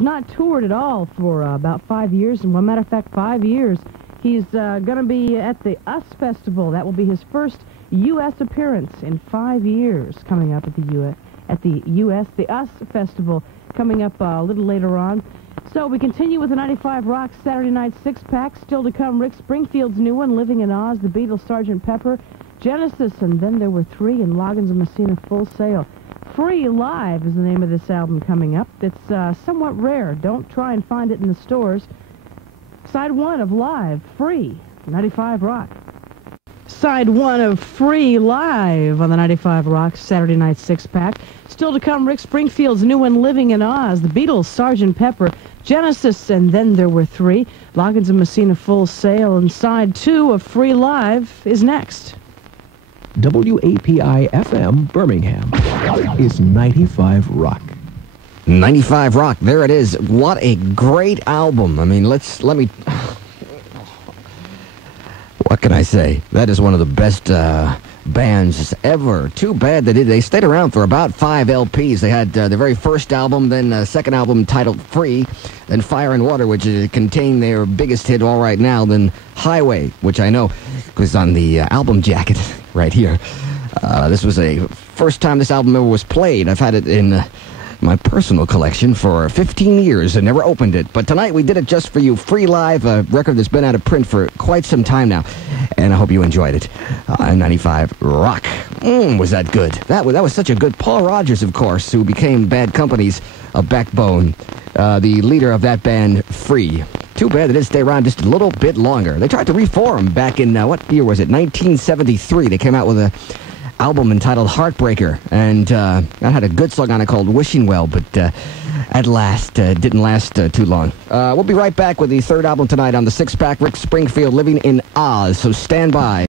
has not toured at all for about 5 years. And, well, matter of fact, 5 years. He's going to be at the US Festival. That will be his first U.S. appearance in 5 years, coming up at the US Festival, coming up a little later on. So we continue with the 95 Rock Saturday Night Six-Pack. Still to come, Rick Springfield's new one, Living in Oz, the Beatles, Sgt. Pepper, Genesis, and then there were three in Loggins and Messina, Full Sail. Free Live is the name of this album coming up. It's somewhat rare. Don't try and find it in the stores. Side one of Live, Free, 95 Rock. Side one of Free Live on the 95 Rock Saturday Night Six-Pack. Still to come, Rick Springfield's new one, Living in Oz, the Beatles, Sgt. Pepper, Genesis, and then there were three. Loggins and Messina, Full Sail, and side two of Free Live is next. WAPI FM Birmingham is 95 Rock. 95 Rock, there it is. What a great album. I mean, let me... What can I say? That is one of the best bands ever. Too bad they stayed around for about 5 LPs. They had their very first album, then a second album titled Free, then Fire and Water, which contained their biggest hit all right now, then Highway, which I know was on the album jacket right here. This was a first time this album ever was played. I've had it in my personal collection for 15 years and never opened it. But tonight we did it just for you. Free Live, a record that's been out of print for quite some time now. And I hope you enjoyed it. 95 Rock. Was that good? That was such a good... Paul Rodgers, of course, who became Bad Company's backbone. The leader of that band, Free. Too bad they didn't stay around just a little bit longer. They tried to reform back in, what year was it? 1973. They came out with a album entitled Heartbreaker, and that had a good song on it called Wishing Well, but at last, didn't last too long. We'll be right back with the third album tonight on the Six-Pack, Rick Springfield, Living in Oz, so stand by.